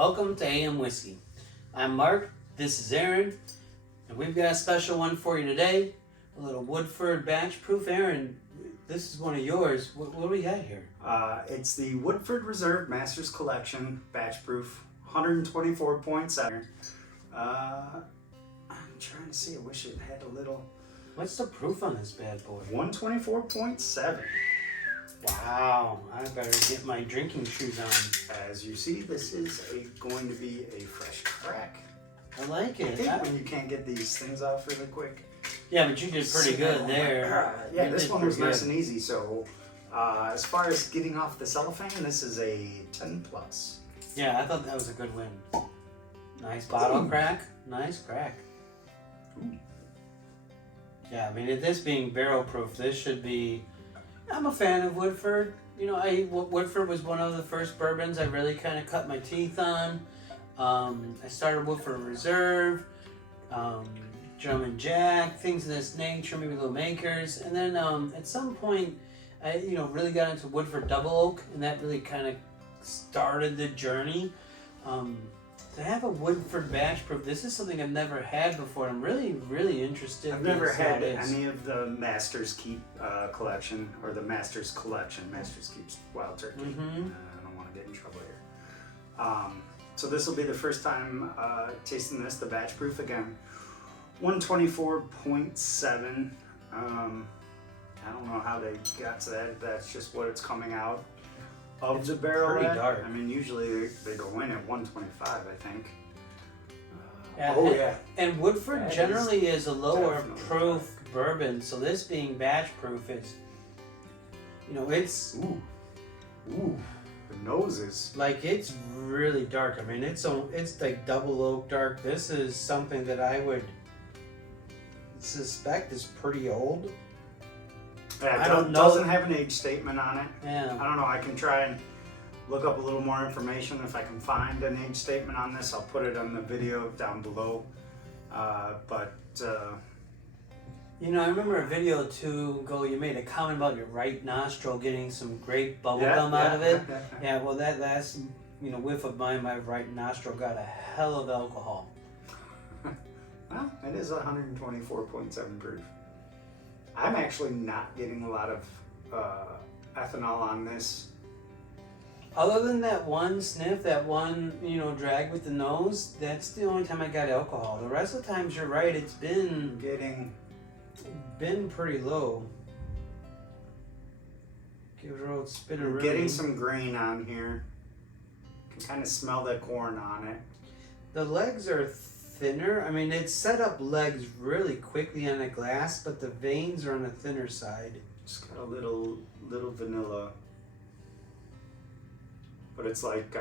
Welcome to AM Whiskey. I'm Mark, this is Aaron, and we've got a special one for you today. A little Woodford batch proof. Aaron, this is one of yours. What do we got here? It's the Woodford Reserve Masters Collection batch proof, 124.7. I'm trying to see, I wish it had a little... What's the proof on this bad boy? 124.7. Wow, I better get my drinking shoes on. As you see, this is going to be a fresh crack. I like it. I think when you can't get these things off really quick. Yeah, but you did pretty good there. Yeah, this one was nice and easy. So as far as getting off the cellophane, this is a 10 plus. Yeah, I thought that was a good win. Nice bottle crack. Nice crack. Ooh. Yeah, I mean, this being barrel proof, this should be... I'm a fan of Woodford. You know, Woodford was one of the first bourbons I really kind of cut my teeth on. I started Woodford Reserve, Drum and Jack, things of this nature, maybe Little Makers. And then at some point, I really got into Woodford Double Oak, and that really kind of started the journey. To have a Woodford batch proof, this is something I've never had before. I'm really, really interested. I've never had any of the Masters Keep collection, or the Masters Collection. Masters Keep's Wild Turkey. Mm-hmm. I don't want to get in trouble here. So this will be the first time tasting this, the batch proof again. 124.7. I don't know how they got to that. That's just what it's coming out of the barrel. Pretty dark. I mean, usually they go in at 125, I think. Yeah. And Woodford that generally is a lower proof bourbon, so this being batch proof is, it's... Ooh. The nose is... Like, it's really dark. I mean, it's like double oak dark. This is something that I would suspect is pretty old. Yeah, it doesn't have an age statement on it. Yeah. I don't know. I can try and look up a little more information. If I can find an age statement on this, I'll put it on the video down below. I remember a video or two ago you made a comment about your right nostril getting some great bubble gum out of it. Yeah, well, that last whiff of mine, my right nostril got a hell of alcohol. Well, it is 124.7 proof. I'm actually not getting a lot of ethanol on this. Other than that one sniff, that one, drag with the nose, that's the only time I got alcohol. The rest of the times, you're right, it's been pretty low. Give it a little spin around. Getting some grain on here. Can kind of smell the corn on it. The legs are thinner. I mean, it's set up legs really quickly on the glass, but the veins are on the thinner side. Just got a little vanilla, but it's like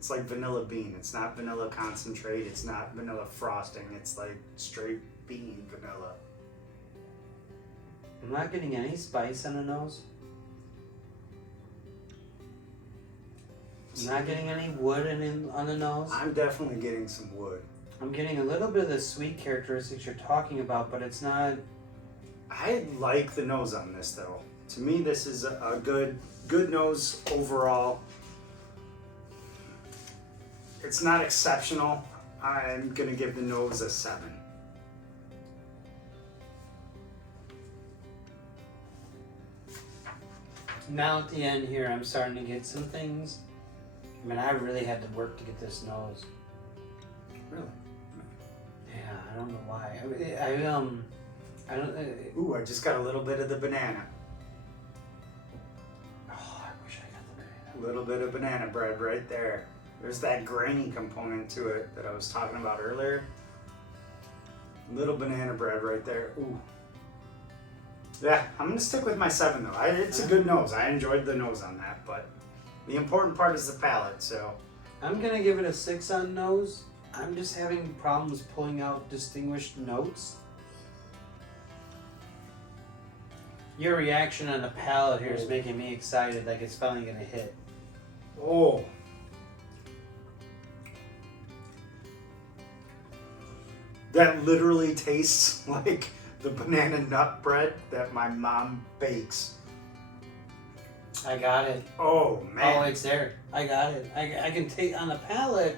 vanilla bean. It's not vanilla concentrate. It's not vanilla frosting. It's like straight bean vanilla. I'm not getting any spice on the nose. I'm not getting any wood on the nose. I'm definitely getting some wood. I'm getting a little bit of the sweet characteristics you're talking about, but it's not... I like the nose on this, though. To me, this is a good nose overall. It's not exceptional. I'm going to give the nose a 7. Now at the end here, I'm starting to get some things. I mean, I really had to work to get this nose. Really? Yeah, I don't know why. I don't... Ooh, I just got a little bit of the banana. Oh, I wish I got the banana. A little bit of banana bread right there. There's that grainy component to it that I was talking about earlier. Little banana bread right there. Ooh. Yeah, I'm going to stick with my 7 though. It's a good nose. I enjoyed the nose on that, but the important part is the palate, so. I'm going to give it a 6 on nose. I'm just having problems pulling out distinguished notes. Your reaction on the palate here is making me excited, like it's finally going to hit. Oh. That literally tastes like the banana nut bread that my mom bakes. I got it. Oh man. Oh, it's there. I got it. I can take on the palate.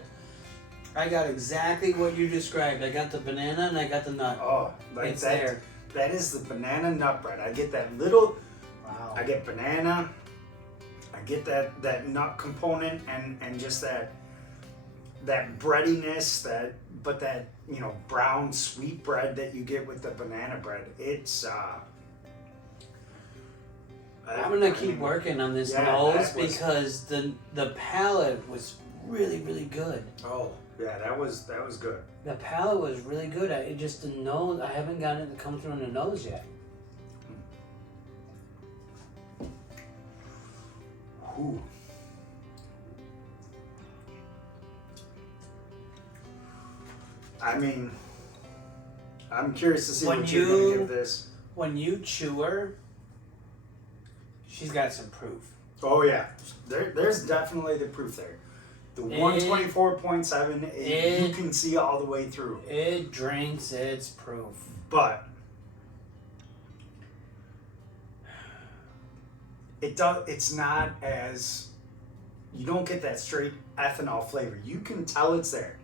I got exactly what you described. I got the banana and I got the nut. Oh, like it's that. there. That is the banana nut bread. I get that little. Wow. I get banana. I get that nut component and just that breadiness, that brown sweet bread that you get with the banana bread. It's I'm gonna keep working on this nose because the palate was really good. Oh yeah, that was good. The palate was really good. It just the nose. I haven't gotten it to come through in the nose yet. Ooh. I mean, I'm curious to see what you're gonna give this. When you chew her, she's got some proof. Oh yeah, there's definitely the proof there. The 124.7, you can see all the way through. It drinks its proof. But it's not as, you don't get that straight ethanol flavor. You can tell it's there.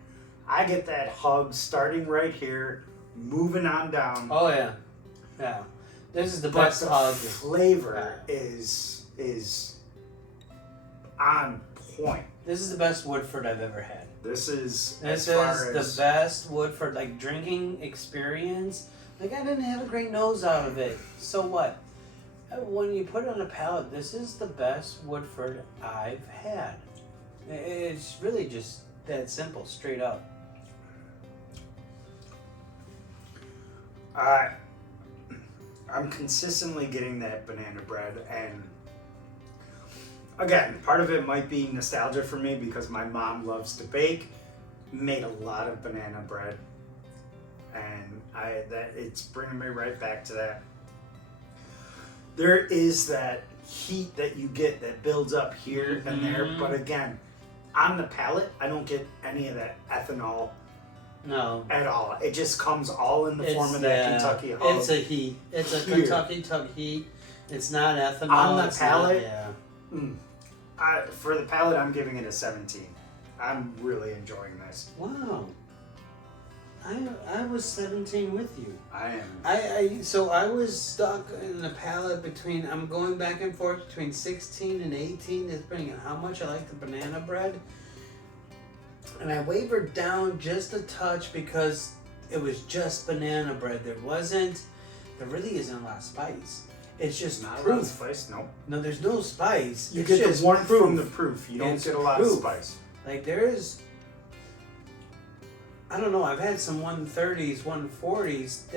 I get that hug starting right here, moving on down. Oh yeah. Yeah. This is the best hug. Flavor is on point. This is the best Woodford I've ever had. This is the best Woodford, like, drinking experience. Like, I didn't have a great nose out of it. So what? When you put it on a palate, this is the best Woodford I've had. It's really just that simple, straight up. I'm consistently getting that banana bread, and again, part of it might be nostalgia for me because my mom loves to bake, made a lot of banana bread, and it's bringing me right back to that. There is that heat that you get that builds up here and there, but again, on the palate, I don't get any of that ethanol. No. At all. It just comes all in the form of that Kentucky hug. It's a heat. It's a Kentucky tug heat. It's not ethanol. On the palate, for the palate, I'm giving it a 17. I'm really enjoying this. Wow. I was 17 with you. I am. So I was stuck in the palate between, I'm going back and forth between 16 and 18, depending on how much I like the banana bread. And I wavered down just a touch because it was just banana bread. There really isn't a lot of spice. It's just not proof. a lot of spice, no. No, there's no spice. You get the warmth from the proof. You don't get a lot of spice. Like I don't know, I've had some 130s, 140s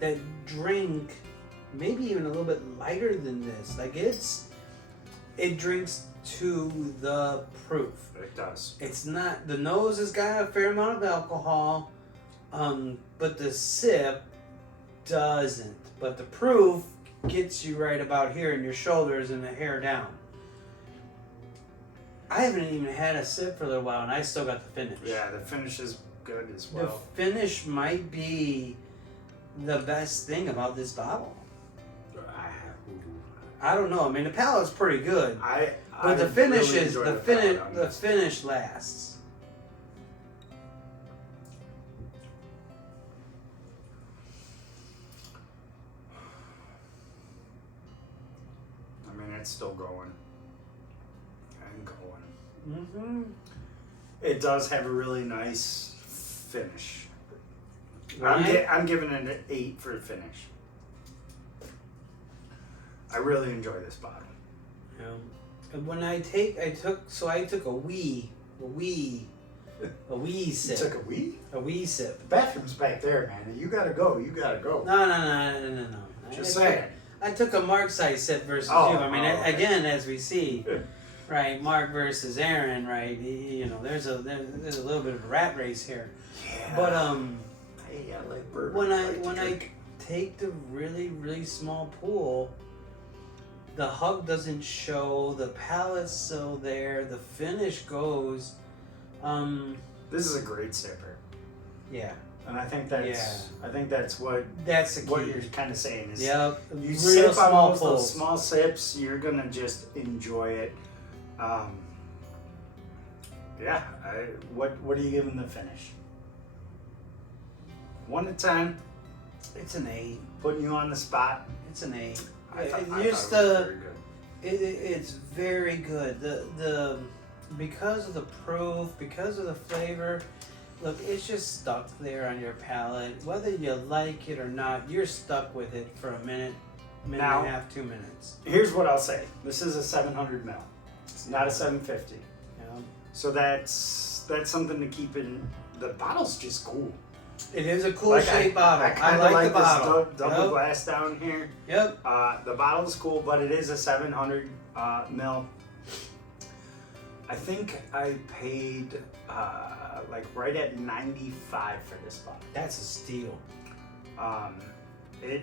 that drink maybe even a little bit lighter than this. Like it drinks to the proof. It does. It's not, the nose has got a fair amount of alcohol, but the sip doesn't. But the proof gets you right about here in your shoulders and the hair down. I haven't even had a sip for a little while and I still got the finish. Yeah, the finish is good as well. The finish might be the best thing about this bottle. I don't know. I mean, the palate's pretty good. But the finish really is the finish lasts. I mean, it's still going and going. Mm-hmm. It does have a really nice finish. Right? I'm giving it an 8 for the finish. I really enjoy this bottle. When I took a wee sip. You took a wee? A wee sip. The bathroom's back there, man. You gotta go. No. Just saying. I took a Mark size sip versus you. I mean, again, as we see, right, Mark versus Aaron, right? There's a little bit of a rat race here. Yeah. But hey, I like bourbon. when I take the really, really small pool, the hug doesn't show, the palate's still there, the finish goes. This is a great sipper. Yeah. And I think that's what That's the key. what you're kind of saying is Yep. you Real sip on small those pulls. small sips, you're gonna just enjoy it. Yeah. What are you giving the finish? 1 to 10. It's an 8. Putting you on the spot. It's an 8. I thought it was Just very good. it's very good. The because of the proof, because of the flavor. Look, it's just stuck there on your palate. Whether you like it or not, you're stuck with it for a minute Now- and a half, 2 minutes. Here's what I'll say. This is a 700 ml. It's not a 750. You know? So that's something to keep in. The bottle's just cool. It is a cool Like, shaped bottle. I I kind of like like the bottle. this double glass down here. Yep. The bottle's cool, but it is a 700 ml. I think I paid like right at 95 for this bottle. That's a steal. It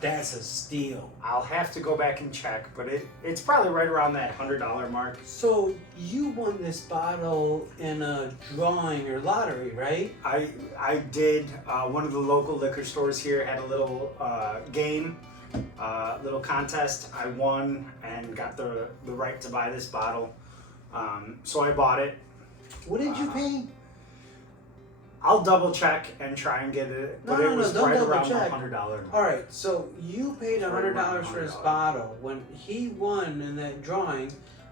That's a steal. I'll have to go back and check, but it's probably right around that $100 mark. So you won this bottle in a drawing or lottery, right? I did. One of the local liquor stores here had a little game, little contest. I won and got the right to buy this bottle. So I bought it. What did you pay? I'll double check and try and get it, but it was don't right double around the check. $100 mark. All right, so you paid It's right $100 around for his $100. bottle. When he won in that drawing,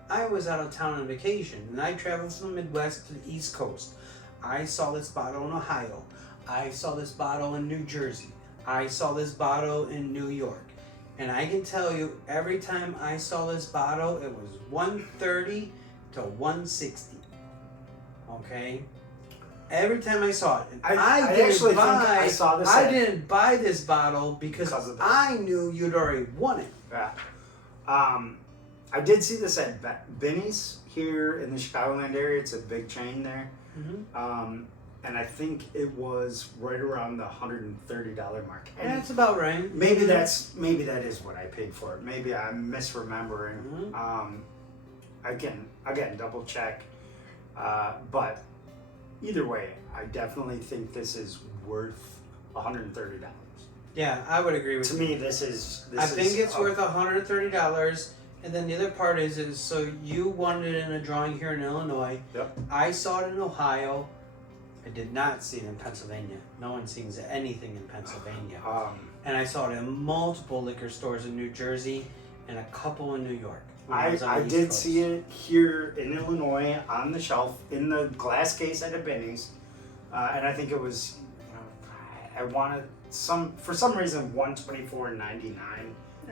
I was out of town on vacation, and I traveled from the Midwest to the East Coast. I saw this bottle in Ohio. I saw this bottle in New Jersey. I saw this bottle in New York. And I can tell you, every time I saw this bottle, it was $130 to $160. Okay? Every time I saw it. And I actually think I saw this I at- didn't buy this bottle because of that. I knew you'd already won it. Yeah. I did see this at Benny's here in the Chicagoland area. It's a big chain there. Mm-hmm. And I think it was right around the $130 mark. And That's about right. maybe that is what I paid for it. Maybe I'm misremembering. Mhm. I can double check. But either way, I definitely think this is worth $130. Yeah, I would agree with To you. me, this is. I think it's worth $130. And then the other part is so you won it in a drawing here in Illinois. Yep. I saw it in Ohio. I did not see it in Pennsylvania. No one sees anything in Pennsylvania. And I saw it in multiple liquor stores in New Jersey and a couple in New York. when was on I the East did Coast. see it here in Illinois on the shelf in the glass case at a Benny's, and I think it was. I wanted for some reason $124.99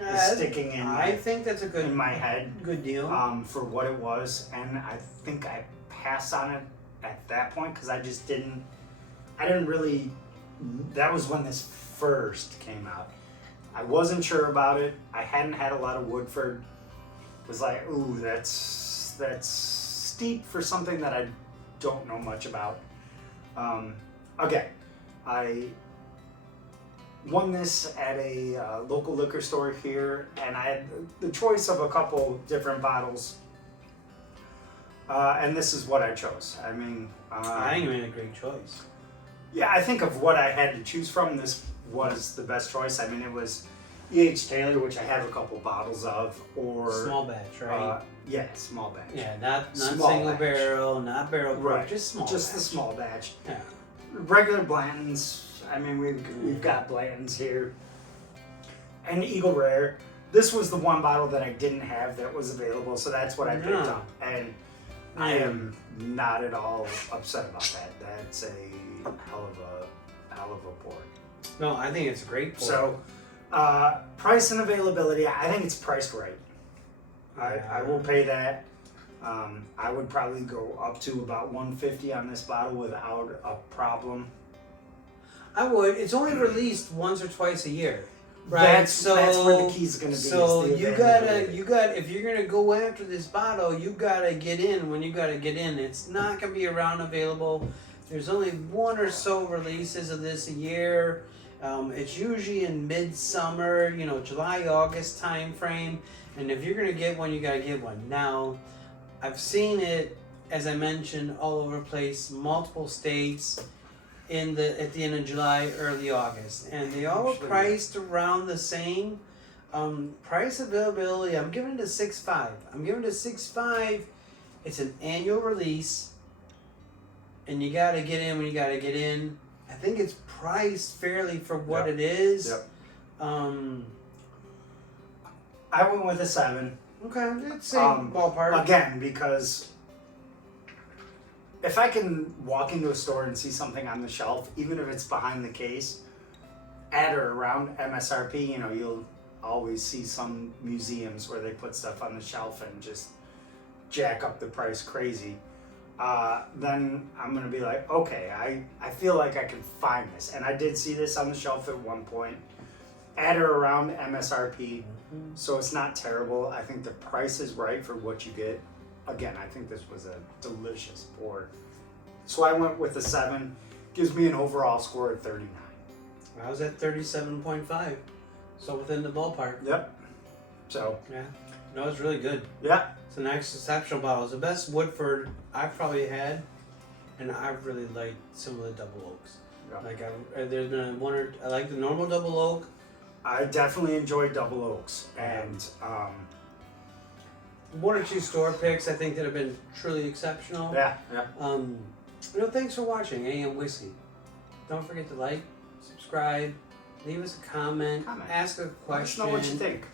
is sticking in I think that's a good in my head good deal. for what it was, and I think I passed on it at that point because I didn't really. That was when this first came out. I wasn't sure about it. I hadn't had a lot of Woodford. It was like, ooh, that's steep for something that I don't know much about. Okay, I won this at a local liquor store here, and I had the choice of a couple different bottles. And this is what I chose. I mean, I think you made a great choice. yeah, I think of what I had to choose from, this was the best choice. I mean, it was E.H. Taylor, which I have a couple bottles of, or Small batch, right? yeah, small batch. Yeah, not Small single batch. barrel, not barrel proof, Right, just small. just batch. the small batch. Yeah. Regular Blanton's. I mean, we've got Blanton's here, and Eagle Rare. This was the one bottle that I didn't have that was available, so that's what I picked Yeah. up, and I am not at all upset about that. That's a hell of a pour. No, I think it's a great pour. So, price and availability, I think it's priced right. I will pay that. I would probably go up to about $150 on this bottle without a problem. I would. It's only released once or twice a year, right? That's where the key's going to be. So is the you availability. gotta, if you're gonna go after this bottle, you gotta get in when you gotta get in. It's not gonna be around available. There's only one or so releases of this a year. It's usually in midsummer, July, August time frame. And if you're gonna get one, you gotta get one. Now, I've seen it, as I mentioned, all over the place, multiple states. at the end of July, early August, and they all were Actually, priced around the same. Price availability, I'm giving it a 6.5. I'm giving it a 6.5. It's an annual release, and you gotta get in when you gotta get in. I think it's priced fairly for what it is. Yep. Um, I went with a 7. okay, it's same ballpark. Again, because if I can walk into a store and see something on the shelf, even if it's behind the case, at or around MSRP, you know, you'll always see some museums where they put stuff on the shelf and just jack up the price crazy. Then I'm gonna be like, okay, I feel like I can find this, and I did see this on the shelf at one point, at or around MSRP, so it's not terrible. I think the price is right for what you get. Again, I think this was a delicious board, so I went with a 7. Gives me an overall score of 39. I was at 37.5, so within the ballpark. Yep. So Yeah, no, it's really good. yeah, It's an exceptional bottle. It's the best Woodford I've probably had, and I've really liked some of the double oaks. Yeah. Like there's been I like the normal double oak. I definitely enjoy double oaks, and One or two store picks I think that have been truly exceptional. yeah. Thanks for watching AM Whiskey. Don't forget to like, subscribe, leave us a comment, ask a Let us question. know what you think.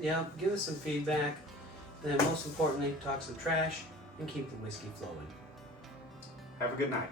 Yeah, give us some feedback. And then most importantly, talk some trash and keep the whiskey flowing. Have a good night.